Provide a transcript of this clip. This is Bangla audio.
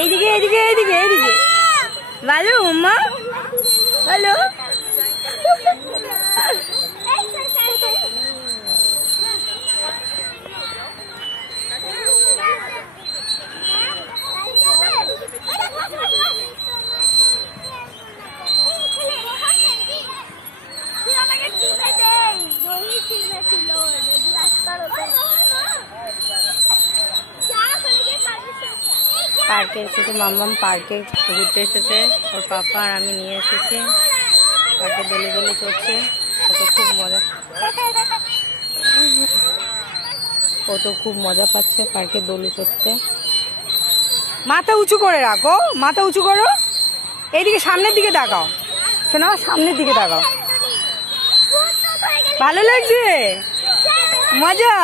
এইদিকে এইদিকে এইদিকে এইদিকে ভালো মা ভালো। পার্কে এসেছে মাম্মাম, পার্কে ঘুরতে এসেছে ওর পাপা আর আমি নিয়ে এসেছি। পার্কে দোলে দোলে চড়ছে, ও তো খুব মজা, ও তো খুব মজা পাচ্ছে পার্কে দোলে চড়তে। মাথা উঁচু করে রাখো, মাথা উঁচু করো, এইদিকে সামনের দিকে তাকাও শোনা, সামনের দিকে তাকাও। ভালো লাগছে, মজা।